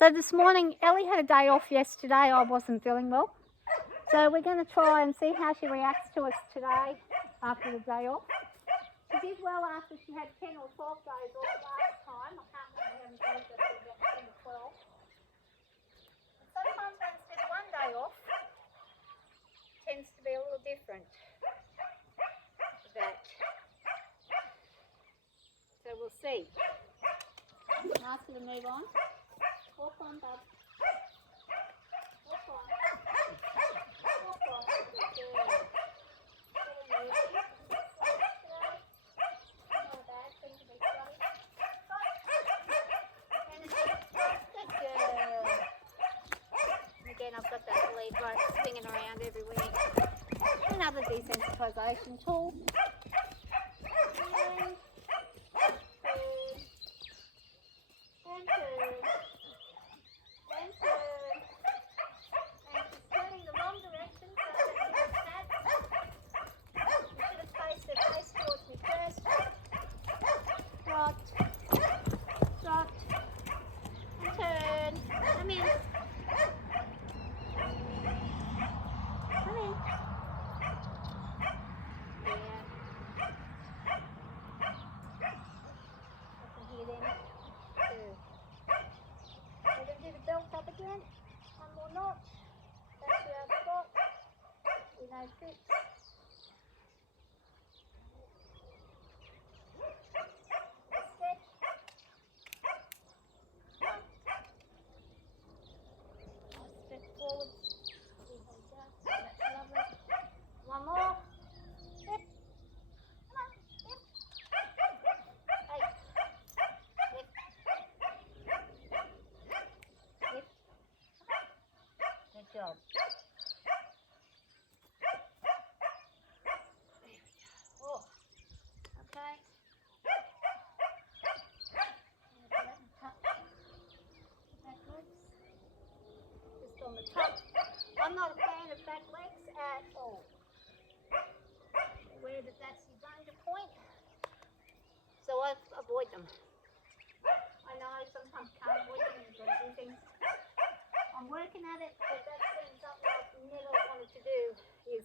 So this morning, Ellie had a day off yesterday. I wasn't feeling well. So we're going to try and see how she reacts to us today after the day off. She did well after she had 10 or 12 days off last time. I can't remember how many days I got 10 or 12. And sometimes when it's just one day off, it tends to be a little different. So we'll see. Ask her to move on. Walk on, bub. Walk on. Walk on. Good girl. Not a bad thing to be funny. Good girl. And again, I've got that lead rope swinging around everywhere. Another desensitisation tool. And turn. And turn. And she's turning the wrong direction, so I'm going to give her snaps. You should have faced her face towards me first. Trot. Trot. And turn. Come in. Come in. Yeah. I can hear them. Two. We're going to do the belt up again. One more notch. That's our spot. We know tricks. A step. One. Nice step forward. See how we go. That's lovely. One more. Step. Come on. Step. Hey. Lift. Lift. Good job. There we go. Oh, okay. Backwards. Just on the top. I'm not a fan of back legs at all. Aware that that's your danger point, so I avoid them. I know sometimes you can't avoid them, you've got to do things. I'm working at it, but that's been something I've never wanted to do, is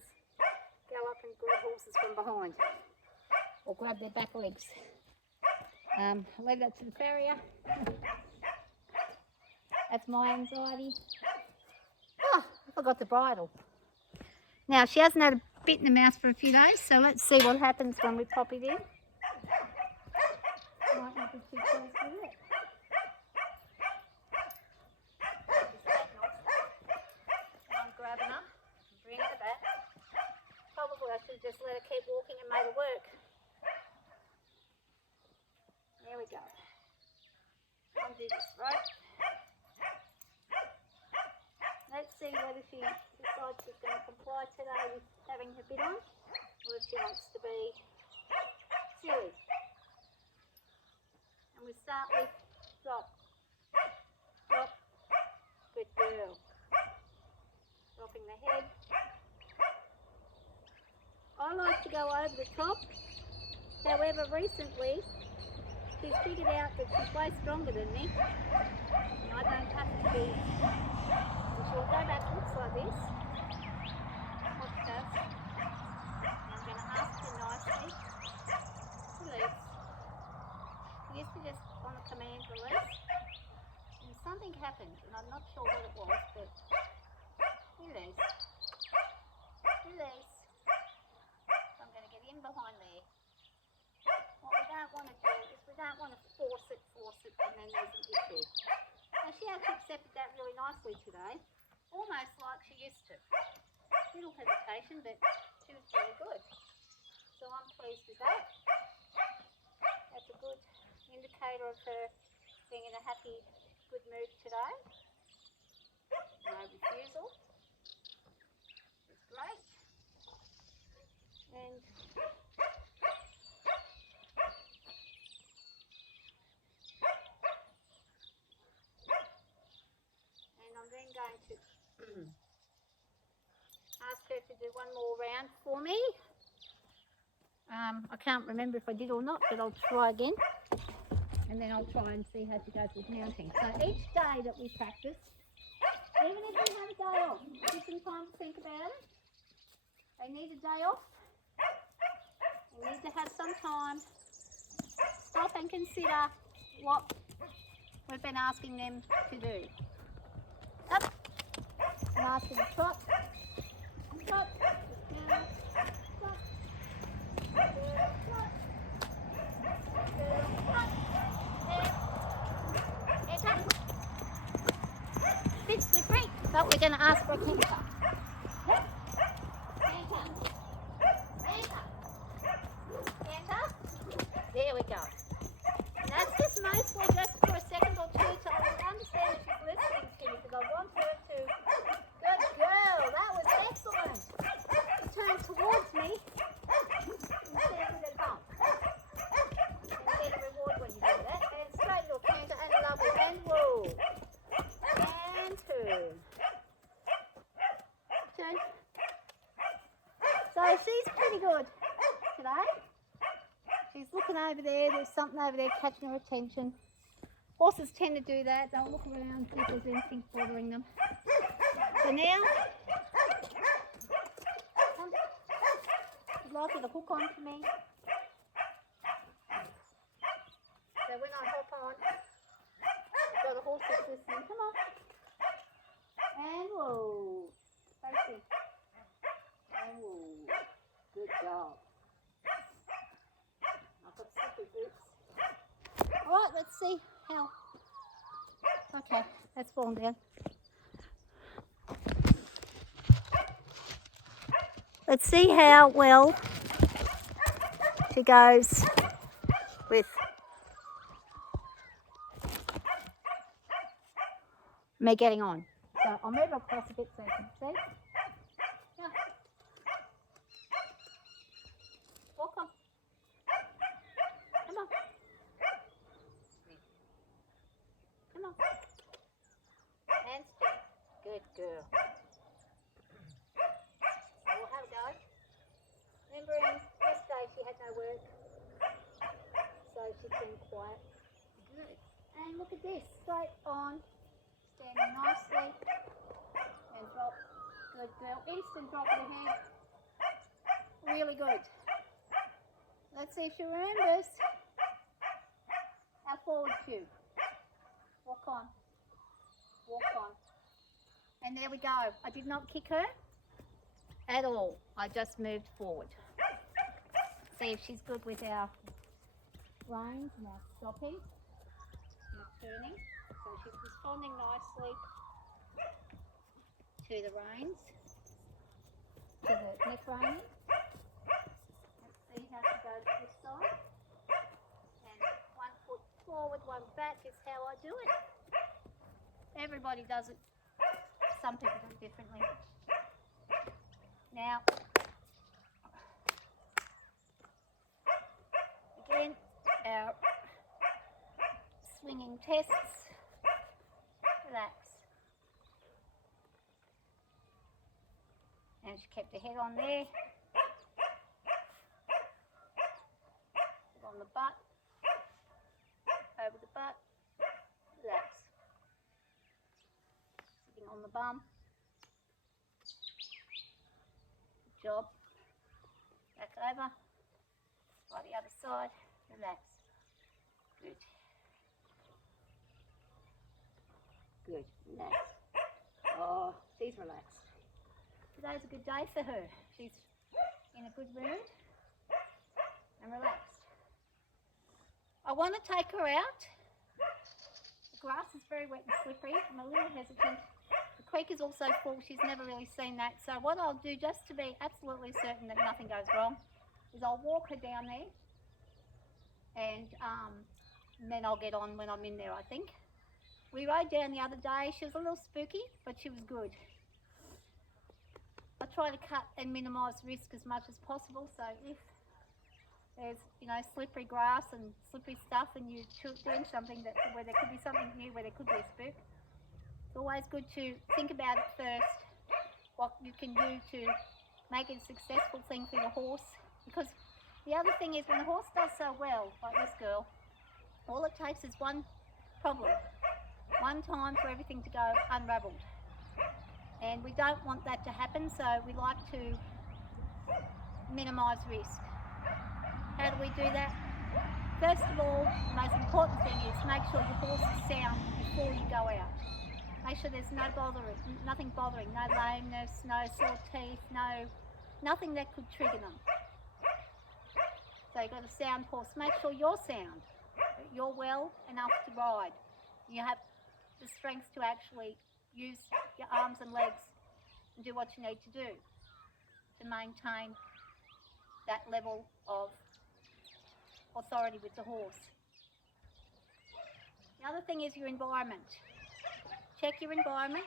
go up and grab horses from behind or grab their back legs. I'll leave that to the farrier. That's my anxiety. Oh, I forgot the bridle. Now, she hasn't had a bit in the mouth for a few days, so let's see what happens when we pop it in. Might not be too close with it. I'm grabbing her, bringing her back. Probably I should just let her keep walking and make it work. There we go. Undo this rope. Let's see whether she decides she's going to comply today with having her bit on, or if she wants to be silly. And we start with drop. Drop. Good girl. Dropping the head. I like to go over the top. However, recently she's figured out that she's way stronger than me, and I don't have to be. And she'll go backwards like this. Watch this. And I'm going to ask her nicely. Release. She used to just on a command release, and something happened, and I'm not sure what it was, but release. Release. So I'm going to get in behind there. What we don't want to do is we don't want to force it, and then there's an issue. Now she actually accepted that really nicely today, almost like she used to. Little hesitation, but she was very good. So I'm pleased with that. That's a good indicator of her being in a happy, good mood today. No refusal. It's great. And I'm then going to ask her to do one more round for me. I can't remember if I did or not, but I'll try again. and then I'll try and see how she goes with mounting. So each day that we practice, even if we have a day off, give some time to think about it. They need a day off. They need to have some time, stop and consider what we've been asking them to do. Up. I'm asking them trot, trot, girl, trot, girl, trot, girl, trot, enter. Bit slippery, but we're going to ask for a canter. There we go. And that's just mostly just for a second or two to understand that she's listening to me, because I want her to. Good girl, that was excellent. She turned towards me instead of a bump. And you get a reward when you do that. And straight little canter and lovely and whoa. And turn. Turn. So she's pretty good today. She's looking over there, there's something over there catching her attention. Horses tend to do that, they'll look around, see if there's anything bothering them. So now, she'd like her to hook on to me. So when I hop on, I've got a horse that's listening, come on. And whoa, face in. And whoa, good job. Alright, let's see how. Okay, that's fallen down. Let's see how well she goes with me getting on. So I'll move across a bit so you can see. Yeah. Walk on. Come on. Come on. And stay. Good girl. So we'll have a go. Remembering yesterday she had no work, so she's been quiet. Good. And look at this. Straight on. Standing nicely. And drop. Good girl. Instant drop of the head. Really good. Let's see if she remembers our forward cue. Walk on. Walk on. And there we go. I did not kick her at all. I just moved forward. See if she's good with our reins and our stopping and our turning. So she's responding nicely to the reins, to the neck reining. See how she goes this side. And one foot forward, one back is how I do it. Everybody does it. Some people do it differently. Now, again, our swinging tests. Relax. And she kept her head on there. On the butt, over the butt, relax. Sitting on the bum. Good job. Back over. By the other side, relax. Good. Good, relax. Oh, she's relaxed. Today's a good day for her. She's in a good mood and relaxed. I want to take her out. The grass is very wet and slippery. I'm a little hesitant. The creek is also full. She's never really seen that. So what I'll do, just to be absolutely certain that nothing goes wrong, is I'll walk her down there and then I'll get on when I'm in there, I think. We rode down the other day. She was a little spooky, but she was good. I try to cut and minimise risk as much as possible. So if there's, slippery grass and slippery stuff and you're doing something where there could be something new, where there could be a spook, it's always good to think about it first, what you can do to make it a successful thing for your horse. Because the other thing is, when a horse does so well, like this girl, All it takes is one problem, one time for everything to go unravelled. And we don't want that to happen, so we like to minimise risk. How do we do that? First of all, the most important thing is make sure your horse is sound before you go out. Make sure there's nothing bothering, no lameness, no sore teeth, nothing that could trigger them. So you've got a sound horse. Make sure you're sound, that you're well enough to ride. You have the strength to actually use your arms and legs and do what you need to do to maintain that level of authority with the horse. The other thing is your environment. Check your environment.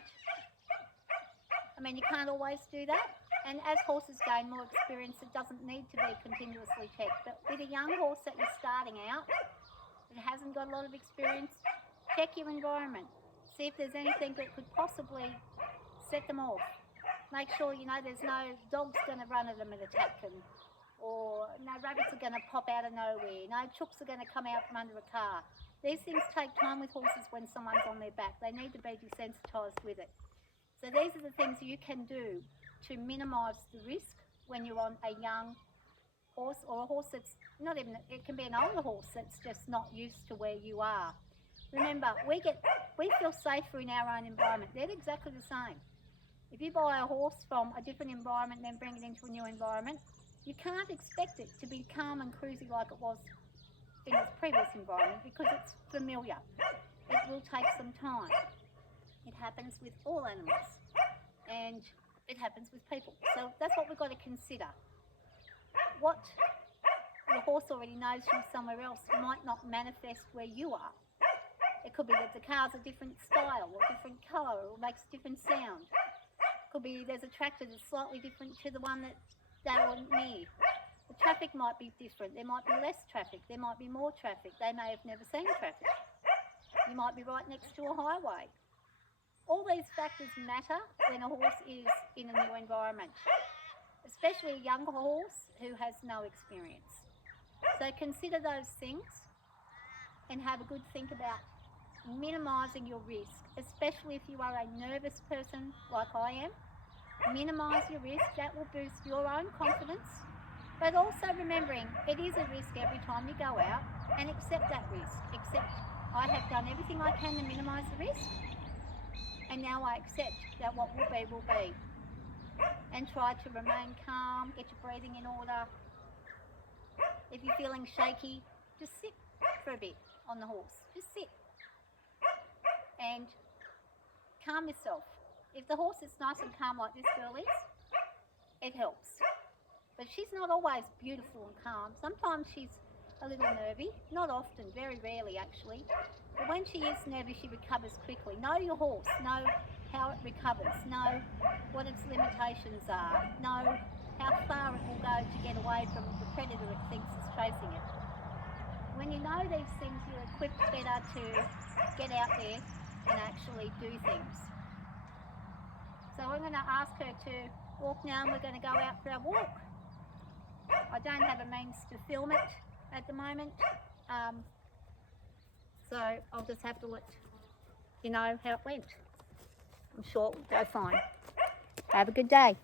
I mean, you can't always do that. And as horses gain more experience, it doesn't need to be continuously checked. But with a young horse that you're starting out, that hasn't got a lot of experience, check your environment. See if there's anything that could possibly set them off. Make sure, there's no dogs going to run at them and attack them. Or no rabbits are going to pop out of nowhere. No chooks are going to come out from under a car. These things take time with horses when someone's on their back. They need to be desensitised with it. So these are the things you can do to minimise the risk when you're on a young horse, or a horse that's not even, it can be an older horse that's just not used to where you are. Remember, we feel safer in our own environment. They're exactly the same. If you buy a horse from a different environment and then bring it into a new environment, you can't expect it to be calm and cruisy like it was in its previous environment, because it's familiar. It will take some time. It happens with all animals, and it happens with people. So that's what we've got to consider. What the horse already knows from somewhere else might not manifest where you are. It could be that the car's a different style or different colour or makes a different sound. It could be there's a tractor that's slightly different to the one that they were near. The traffic might be different. There might be less traffic. There might be more traffic. They may have never seen traffic. You might be right next to a highway. All these factors matter when a horse is in a new environment, especially a younger horse who has no experience. So consider those things and have a good think about minimising your risk, especially if you are a nervous person like I am. Minimise your risk. That will boost your own confidence, but also remembering it is a risk every time you go out, and accept that risk. Accept, I have done everything I can to minimise the risk, and now I accept that what will be. And try to remain calm, get your breathing in order. If you're feeling shaky, just sit for a bit on the horse. Just sit and calm yourself. If the horse is nice and calm like this girl is, it helps. But she's not always beautiful and calm. Sometimes she's a little nervy, not often, very rarely actually. But when she is nervy, she recovers quickly. Know your horse, know how it recovers, know what its limitations are, know how far it will go to get away from the predator it thinks is chasing it. When you know these things, you're equipped better to get out there and actually do things. So I'm going to ask her to walk now, and we're going to go out for our walk. I don't have a means to film it at the moment, so I'll just have to let you know how it went. I'm sure it will go fine. Have a good day.